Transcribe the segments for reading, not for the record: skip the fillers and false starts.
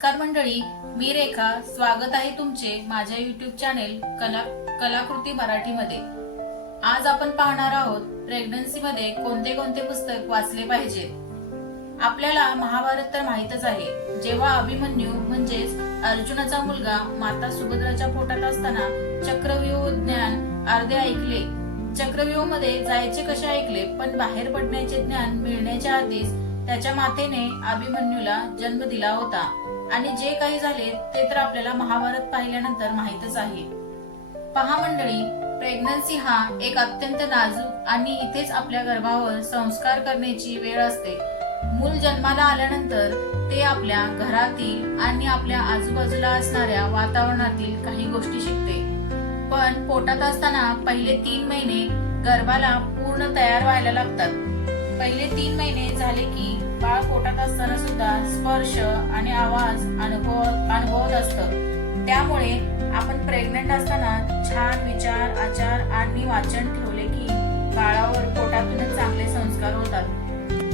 नमस्कार मंडळी, मी रेखा. स्वागत आहे तुमचे माझ्या YouTube चॅनेल कलाकृती मराठीमध्ये. आज आपण पाहणार आहोत प्रेग्नन्सी मध्ये कोणते कोणते पुस्तक वाचले पाहिजे. आपल्याला महाभारत तर माहितच आहे. जेव्हा अभिमन्यू म्हणजेच अर्जुनाचा मुलगा माता सुभद्राच्या पोटात असताना चक्रव्यूह ज्ञान अर्धे ऐकले. चक्रव्यूह मध्ये जायचे कसे ऐकले, पण बाहेर पडण्याचे ज्ञान मिळण्याच्या आधीच त्याच्या मातेने अभिमन्यूला जन्म दिला होता. आणि जे काही झाले ते तर आपल्याला महाभारत पाहिल्यानंतर माहितच आहे. पहा मंडळी, प्रेग्नन्सी हा एक अत्यंत नाजूक आणि इथेच आपल्या गर्भावर संस्कार करण्याची वेळ असते. मूल जन्माला आल्यानंतर ते आपल्या घरातील आणि आपल्या आजूबाजूला असणाऱ्या वातावरणातील काही गोष्टी शिकते. पण पोटात असताना पहिले 3 महिने गर्भाला पूर्ण तयार व्हायला लागतात. पहिले 3 महिने झाले की बाळ पोटात असताना सुद्धा स्पर्श आणि आवाज अनुभवत असतं. त्यामुळे आपण प्रेग्नंट असताना छान विचार, आचार आणि वाचन ठेवले की बाळावर पोटातूनच चांगले संस्कार होतात.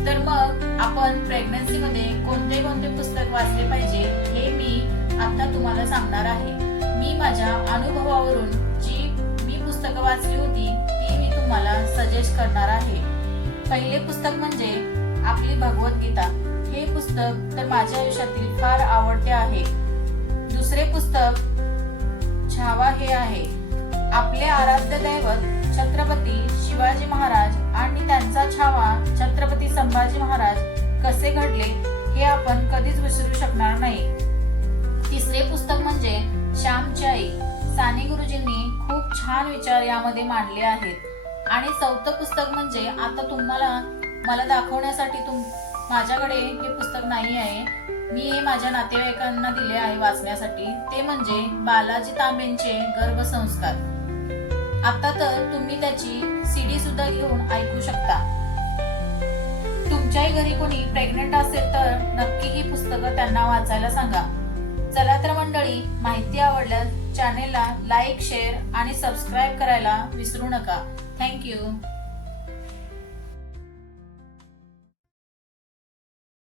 तर मग आपण प्रेग्नन्सी मध्ये कोणते कोणते पुस्तक वाचले पाहिजे हे मी आता तुम्हाला सांगणार आहे. मी माझ्या अनुभवावरून जी मी पुस्तकं वाचली होती ती मी तुम्हाला सजेस्ट करणार आहे. पहिले पुस्तक म्हणजे आपली भगवद्गीता. हे पुस्तक तर माझ्या आयुष्यातील फार आवडते आहे. दुसरे पुस्तक छावा हे आहे. आपले आराध्य दैवत छत्रपती शिवाजी महाराज आणि त्यांचा छावा छत्रपती संभाजी महाराज कसे घडले हे आपण कधीच विसरू शकणार नाही. तिसरे पुस्तक म्हणजे श्यामची आई. साने गुरुजींनी खूप छान विचार यामध्ये मांडले आहेत. आणि चौथं पुस्तक म्हणजे आता तुम्हाला मला दाखवण्यासाठी माझ्याकडे हे पुस्तक नाही आहे. मी हे माझ्या नातेवाईकांना दिले आहे वाचण्यासाठी. ते म्हणजे बालाजी तांबेंचे गर्भसंस्कार. आता तर तुम्ही त्याची CD सुद्धा घेऊन ऐकू शकता. तुमच्याही घरी कोणी प्रेग्नंट असेल तर नक्की ही पुस्तकं त्यांना वाचायला सांगा. चला तर मंडळी, माहिती आवडल्यास चॅनेलला लाईक, शेअर आणि सबस्क्राईब करायला विसरू नका. थँक्यू.